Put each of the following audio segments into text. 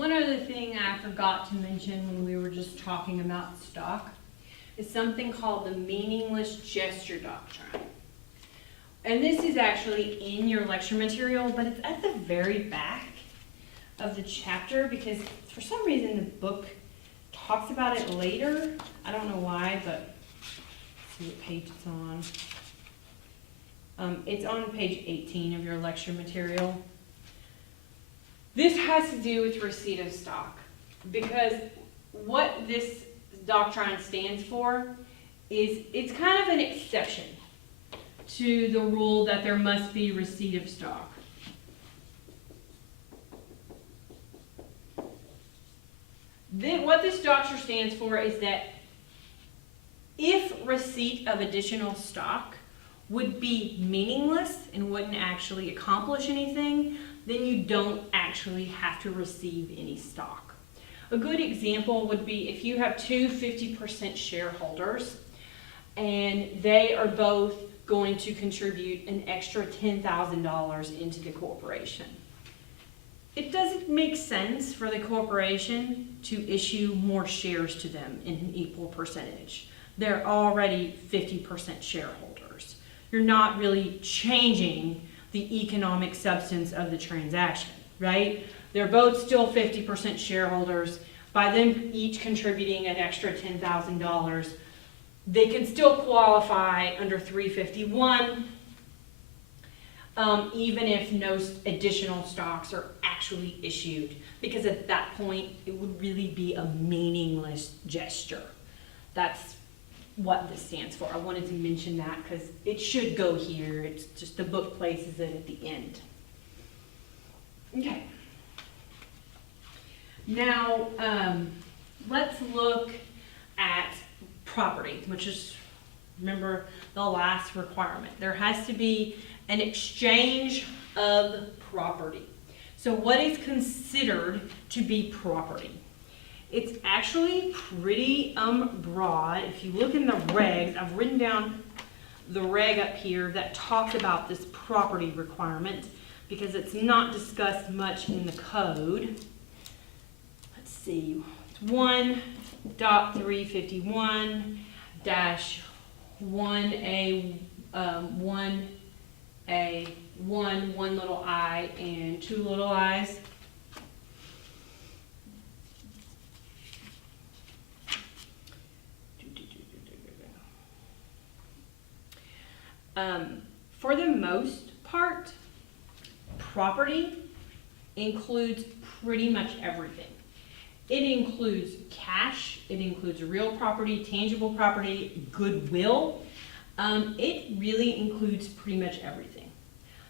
one other thing I forgot to mention when we were just talking about stock is something called the meaningless gesture doctrine. And this is actually in your lecture material, but it's at the very back of the chapter because for some reason the book talks about it later. I don't know why, but let's see what page it's on. It's on page 18 of your lecture material. This has to do with receipt of stock because what this doctrine stands for is it's kind of an exception to the rule that there must be receipt of stock. What this doctrine stands for is that if receipt of additional stock would be meaningless and wouldn't actually accomplish anything, then you don't actually have to receive any stock. A good example would be if you have two 50% shareholders and they are both going to contribute an extra $10,000 into the corporation. It doesn't make sense for the corporation to issue more shares to them in an equal percentage. They're already 50% shareholders. You're not really changing the economic substance of the transaction, right? They're both still 50% shareholders. By them each contributing an extra $10,000, they can still qualify under 351, even if no additional stocks are actually issued, because at that point it would really be a meaningless gesture. That's what this stands for. I wanted to mention that because it should go here. It's just the book places it at the end. Okay. Now, let's look at property, which is, remember, the last requirement. There has to be an exchange of property. So what is considered to be property? It's actually pretty broad. If you look in the regs, I've written down the reg up here that talks about this property requirement because it's not discussed much in the code. Let's see, it's 1.351-1A, 1, one little I, and two little I's. For the most part, property includes pretty much everything. It includes cash, it includes real property, tangible property, goodwill. It really includes pretty much everything.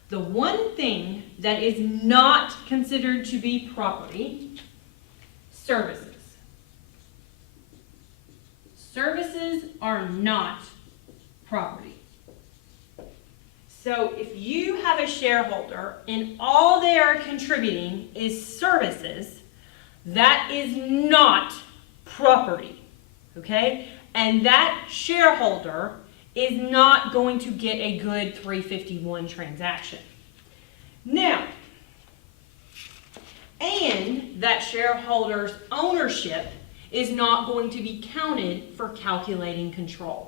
The one thing that is not considered to be property, services. Services are not property. So if you have a shareholder and all they are contributing is services, that is not property, okay? And that shareholder is not going to get a good 351 transaction. Now, and that shareholder's ownership is not going to be counted for calculating control.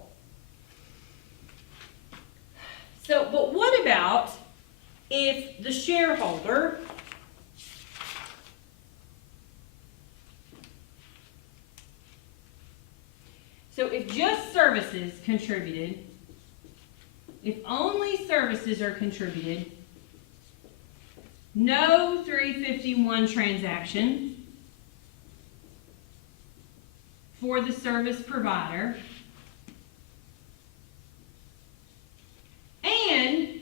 So, but what about if the shareholder if just services contributed, if only services are contributed, no 351 transaction for the service provider, and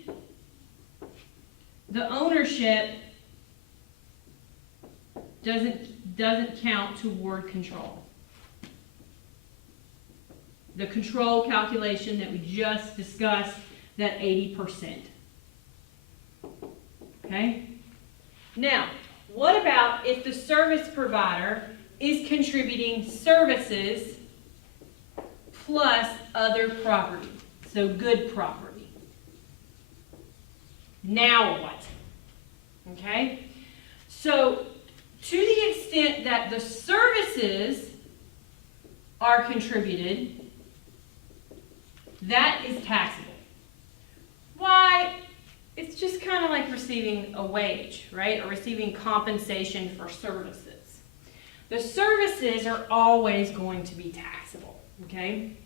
the ownership doesn't count toward control. The control calculation that we just discussed, that 80%. Okay? Now, what about if the service provider is contributing services plus other property? So good property. Now what? Okay? So to the extent extent that the services are contributed, that is taxable. Why? It's just kind of like receiving a wage, right? Or receiving compensation for services. The services are always going to be taxable, okay?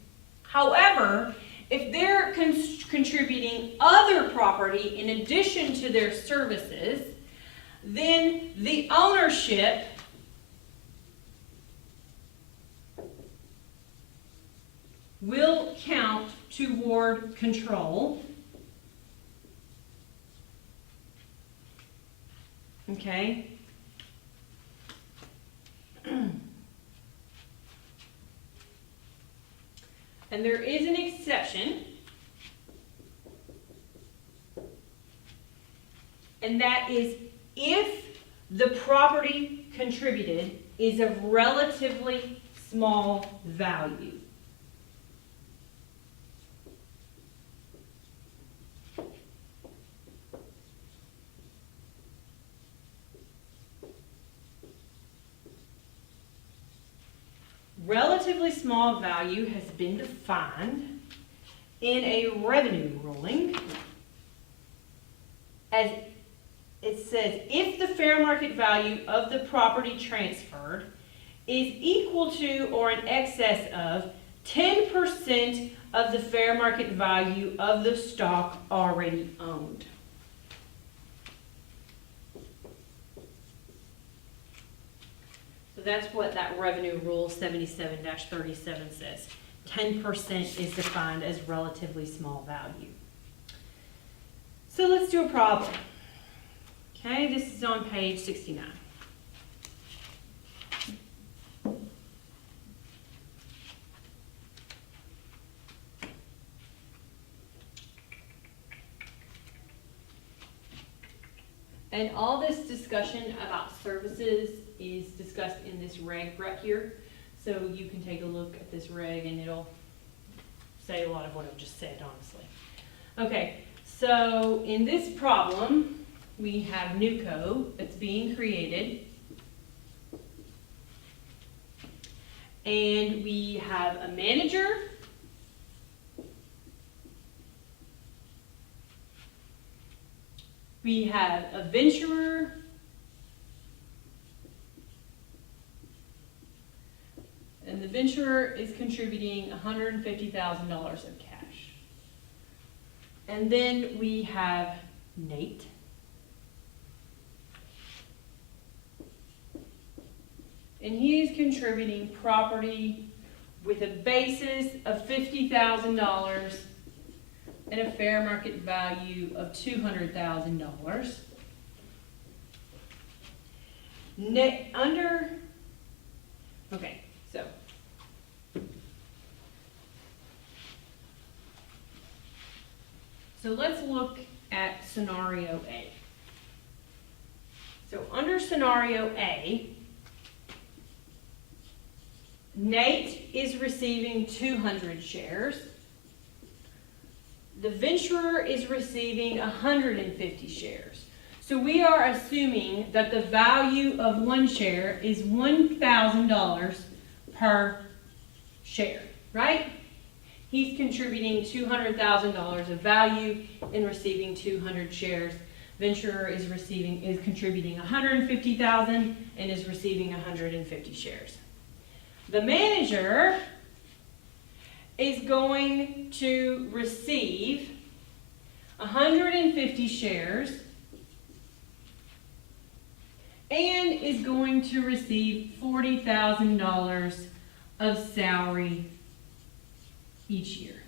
However, if they're contributing other property in addition to their services, then the ownership will count toward control. Okay? And there is an exception, and that is if the property contributed is of relatively small value. Relatively small value has been defined in a revenue ruling as it says if the fair market value of the property transferred is equal to or in excess of 10% of the fair market value of the stock already owned. That's what that revenue rule 77-37 says. 10% is defined as relatively small value. So let's do a problem. Okay, this is on page 69. And all this discussion about services is discussed in this reg right here. So you can take a look at this reg and it'll say a lot of what I've just said, honestly. Okay, so in this problem, we have NewCo that's being created. And we have a manager. We have a venturer. And the venturer is contributing $150,000 of cash. And then we have Nate. And he is contributing property with a basis of $50,000 and a fair market value of $200,000. Okay, so let's look at scenario A. So under scenario A, Nate is receiving 200 shares. The venturer is receiving 150 shares. So we are assuming that the value of one share is $1,000 per share, right? He's contributing $200,000 of value in receiving 200 shares. Venturer is contributing $150,000 and is receiving 150 shares. The manager is going to receive 150 shares and is going to receive $40,000 of salary each year.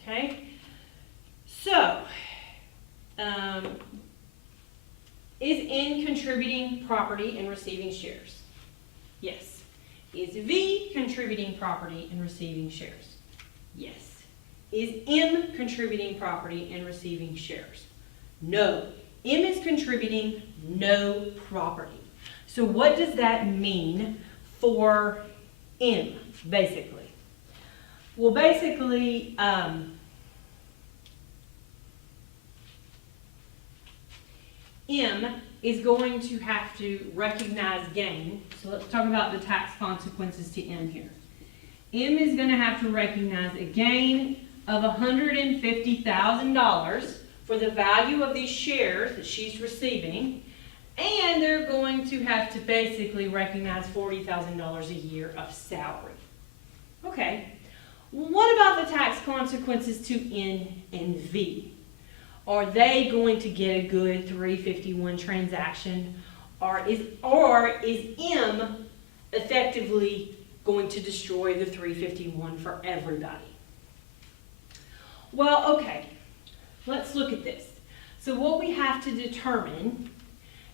Okay, so is N contributing property and receiving shares? Yes. Is V contributing property and receiving shares? Yes. Is M contributing property and receiving shares? No. M is contributing no property. So what does that mean for M, basically? Well, basically, M is going to have to recognize gain. So let's talk about the tax consequences to M here. M is going to have to recognize a gain of $150,000 for the value of these shares that she's receiving, and they're going to have to basically recognize $40,000 a year of salary. Okay, what about the tax consequences to N and V? Are they going to get a good 351 transaction, or is M effectively going to destroy the 351 for everybody? Well, okay, let's look at this. So what we have to determine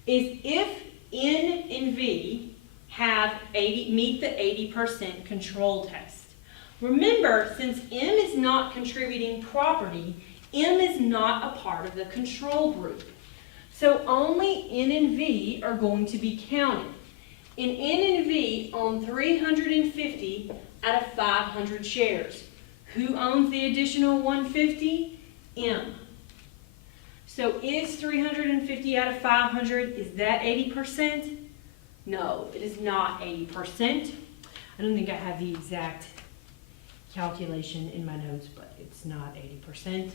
is if N and V meet the 80% control test. Remember, since M is not contributing property, M is not a part of the control group. So only N and V are going to be counted. And N and V own 350 out of 500 shares. Who owns the additional 150? M. So is 350 out of 500, is that 80%? No, it is not 80%. I don't think I have the exact calculation in my notes, but it's not 80%.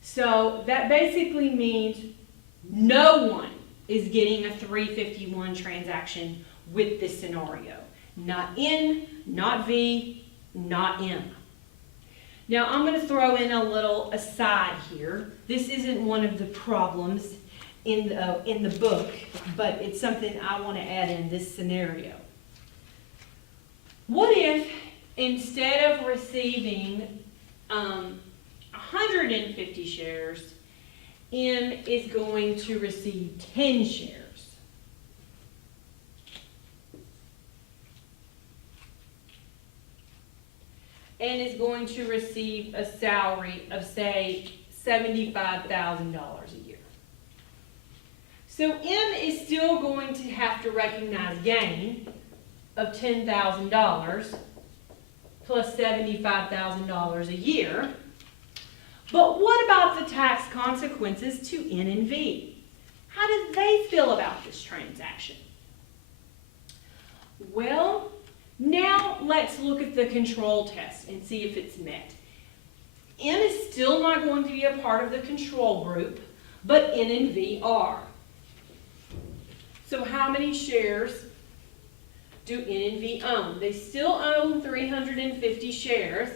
So that basically means no one is getting a 351 transaction with this scenario. Not N, not V, not M. Now I'm going to throw in a little aside here. This isn't one of the problems in the book, but it's something I want to add in this scenario. What if instead of receiving 150 shares, M is going to receive 10 shares? And is going to receive a salary of, say, $75,000 a year. So M is still going to have to recognize gain of $10,000 plus $75,000 a year. But what about the tax consequences to N and V? How do they feel about this transaction? Well, now let's look at the control test and see if it's met. M is still not going to be a part of the control group, but N and V are. So how many shares do N and V own? They still own 350 shares,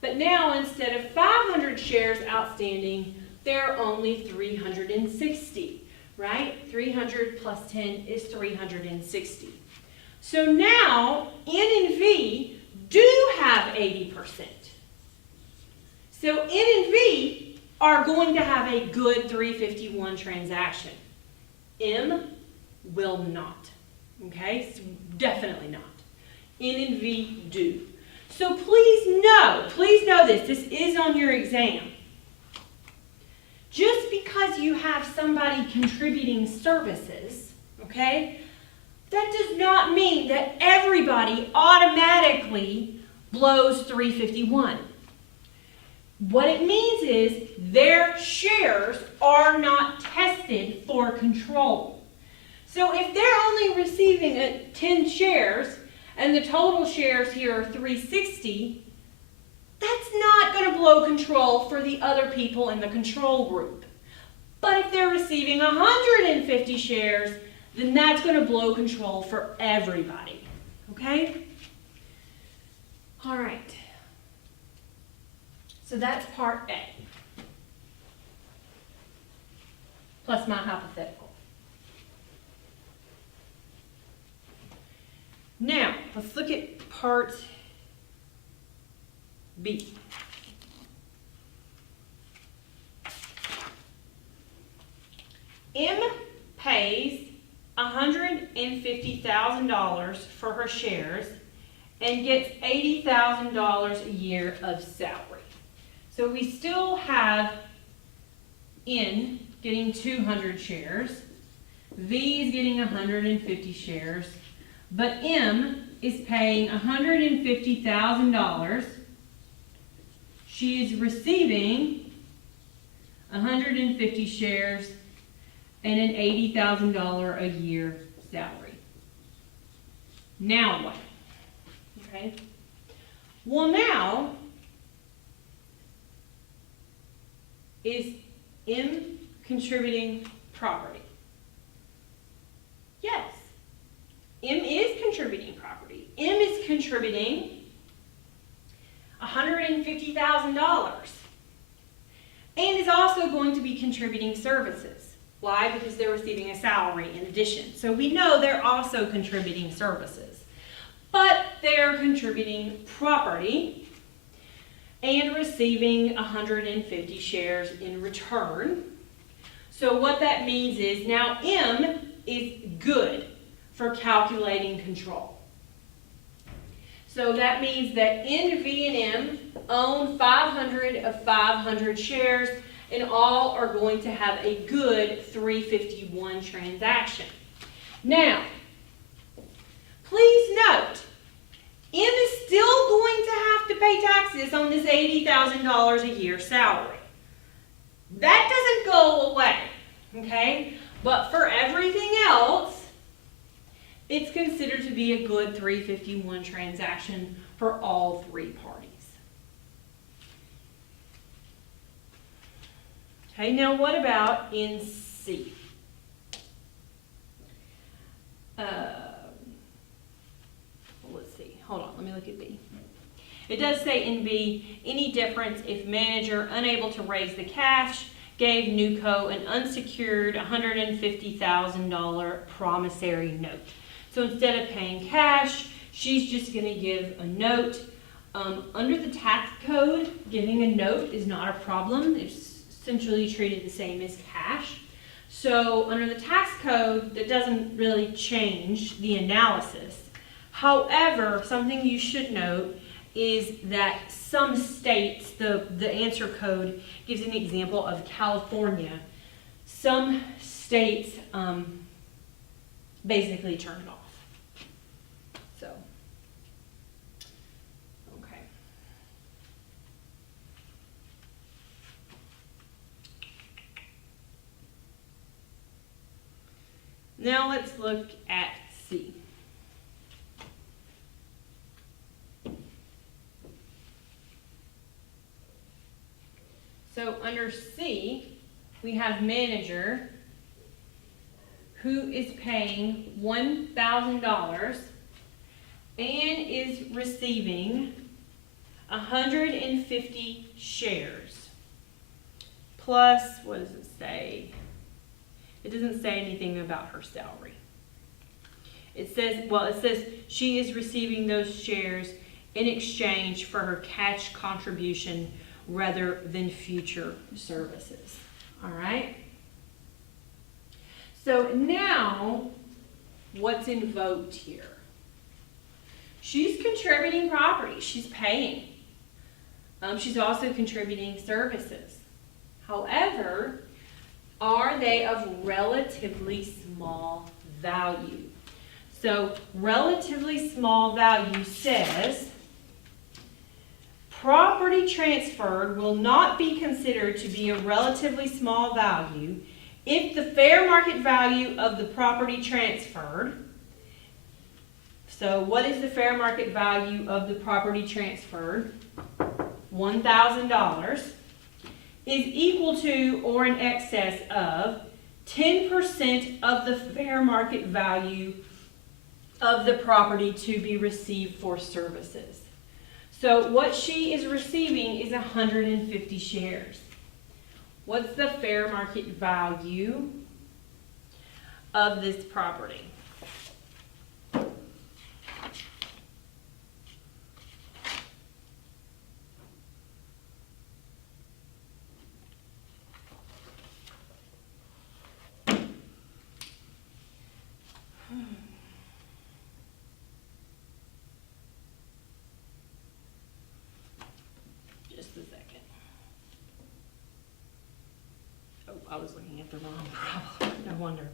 but now instead of 500 shares outstanding, there are only 360, right? 300 plus 10 is 360. So now N and V do have 80%. So N and V are going to have a good 351 transaction. M will not. Okay? So definitely not. N and V do. So please know this. This is on your exam. Just because you have somebody contributing services, okay, that does not mean that everybody automatically blows 351. What it means is their shares are not tested for control. So if they're only receiving 10 shares and the total shares here are 360, that's not going to blow control for the other people in the control group. But if they're receiving 150 shares, then that's going to blow control for everybody. Okay? All right. So that's part A. Plus my hypothetical. Now, let's look at part B. M pays $150,000 for her shares and gets $80,000 a year of salary. So we still have N getting 200 shares, V is getting 150 shares, but M is paying $150,000. She is receiving 150 shares, and an $80,000 a year salary. Now what? Okay. Well, now, is M contributing property? Yes. M is contributing property. M is contributing $150,000 and is also going to be contributing services. Why? Because they're receiving a salary in addition. So we know they're also contributing services. But they're contributing property and receiving 150 shares in return. So what that means is now M is good for calculating control. So that means that N, V, and M own 500 of 500 shares, and all are going to have a good 351 transaction. Now, please note, M is still going to have to pay taxes on this $80,000 a year salary. That doesn't go away, okay? But for everything else, it's considered to be a good 351 transaction for all three parties. Okay, now what about in C? Let's see, hold on, let me look at B. It does say in B, any difference if manager unable to raise the cash gave NewCo an unsecured $150,000 promissory note. So instead of paying cash, she's just going to give a note. Under the tax code, giving a note is not a problem. It's essentially treated the same as cash. So under the tax code, that doesn't really change the analysis. However, something you should note is that some states, the answer code gives an example of California. Some states basically turn it off. So, okay. Now let's look at C. So under C, we have manager who is paying $1,000 and is receiving 150 shares. Plus, what does it say? It doesn't say anything about her salary. It says she is receiving those shares in exchange for her cash contribution rather than future services. All right? So now, what's invoked here? She's contributing property. She's paying. She's also contributing services. However, are they of relatively small value? So, relatively small value says property transferred will not be considered to be a relatively small value if the fair market value of the property transferred, so what is the fair market value of the property transferred? $1,000 is equal to or in excess of 10% of the fair market value of the property to be received for services. So what she is receiving is 150 shares. What's the fair market value of this property? I was looking at the wrong problem. No wonder.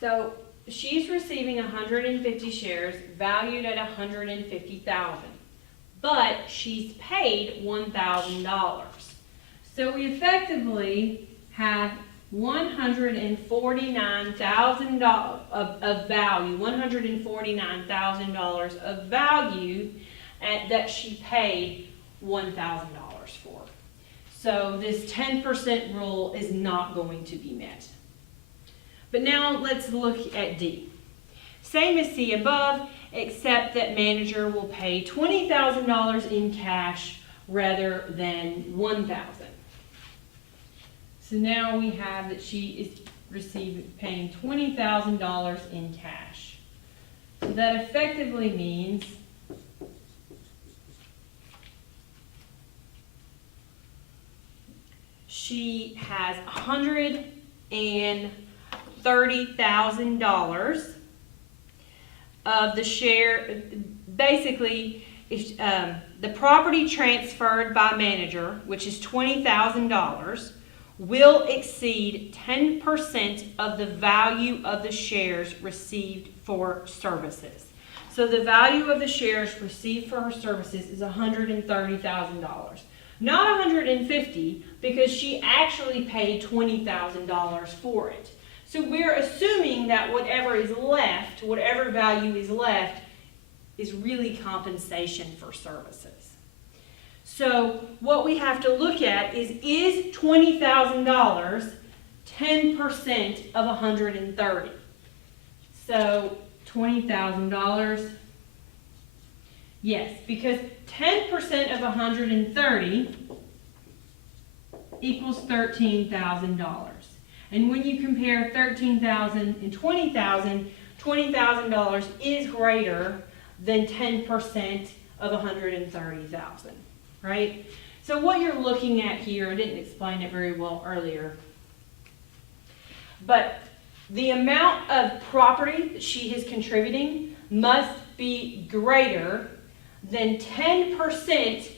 So she's receiving 150 shares valued at 150,000, but she's paid $1,000. So we effectively have $149,000 of value, $149,000 of value that she paid $1,000 for. So this 10% rule is not going to be met. But now let's look at D. Same as C above, except that manager will pay $20,000 in cash rather than $1,000. So now we have that she is paying $20,000 in cash. So that effectively means she has $130,000 of the share. Basically, if the property transferred by manager, which is $20,000, will exceed 10% of the value of the shares received for services. So the value of the shares received for her services is $130,000. Not $150,000, because she actually paid $20,000 for it. So we're assuming that whatever is left, whatever value is left, is really compensation for services. So what we have to look at is $20,000 10% of 130? So $20,000. Yes, because 10% of 130 equals $13,000. And when you compare $13,000 and $20,000, $20,000 is greater than 10% of 130,000, right? So what you're looking at here, I didn't explain it very well earlier, but the amount of property that she is contributing must be greater than 10%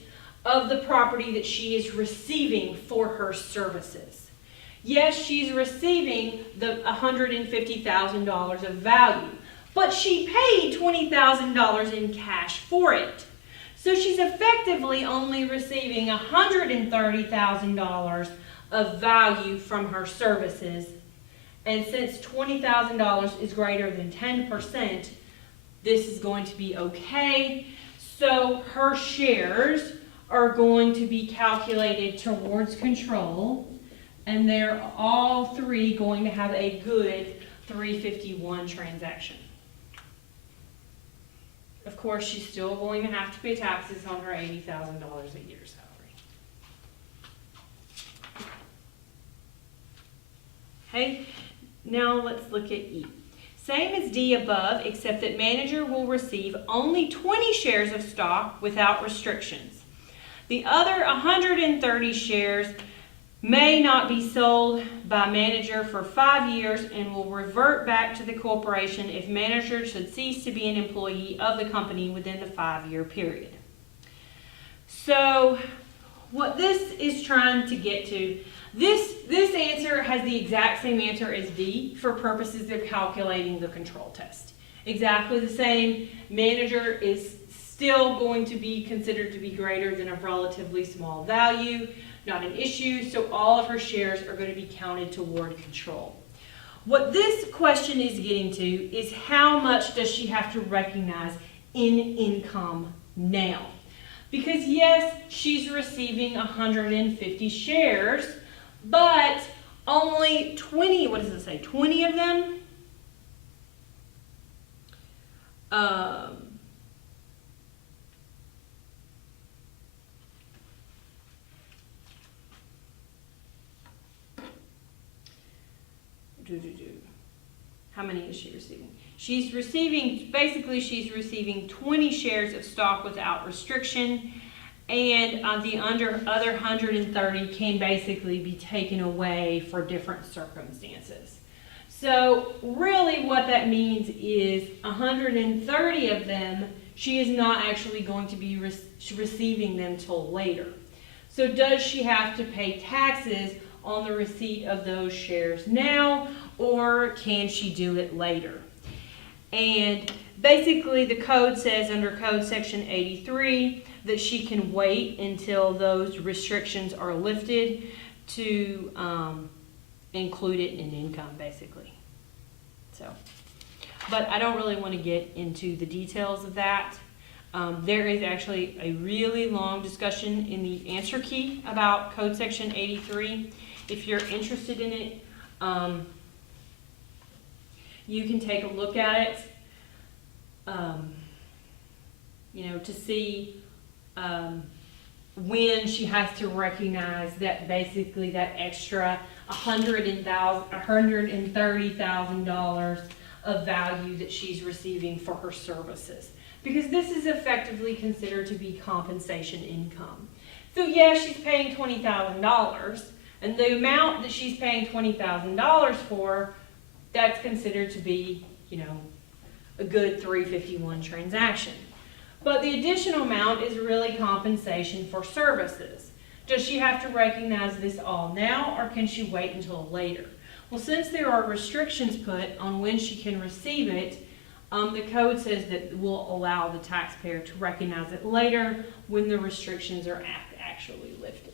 of the property that she is receiving for her services. Yes, she's receiving the $150,000 of value, but she paid $20,000 in cash for it. So she's effectively only receiving $130,000 of value from her services. And since $20,000 is greater than 10%, this is going to be okay. So her shares are going to be calculated towards control, and they're all three going to have a good 351 transaction. Of course, she's still going to have to pay taxes on her $80,000 a year salary. Okay, now let's look at E. Same as D above, except that manager will receive only 20 shares of stock without restrictions. The other 130 shares may not be sold by manager for 5 years and will revert back to the corporation if manager should cease to be an employee of the company within the 5-year period. So what this is trying to get to, this answer has the exact same answer as D for purposes of calculating the control test. Exactly the same. Manager is still going to be considered to be greater than a relatively small value. Not an issue, so all of her shares are going to be counted toward control. What this question is getting to is how much does she have to recognize in income now? Because yes, she's receiving 150 shares, but only 20, what does it say, 20 of them? How many is she receiving? She's receiving 20 shares of stock without restriction, and the other 130 can basically be taken away for different circumstances. So really what that means is 130 of them, she is not actually going to be receiving them till later. So does she have to pay taxes on the receipt of those shares now, or can she do it later? And basically the code says under code section 83 that she can wait until those restrictions are lifted to include it in income, basically. So, but I don't really want to get into the details of that. There is actually a really long discussion in the answer key about code section 83. If you're interested in it, you can take a look at it, to see when she has to recognize that basically that extra $130,000 of value that she's receiving for her services. Because this is effectively considered to be compensation income. So yeah, she's paying $20,000, and the amount that she's paying $20,000 for, that's considered to be, a good 351 transaction. But the additional amount is really compensation for services. Does she have to recognize this all now, or can she wait until later? Well, since there are restrictions put on when she can receive it, the code says that will allow the taxpayer to recognize it later when the restrictions are actually lifted.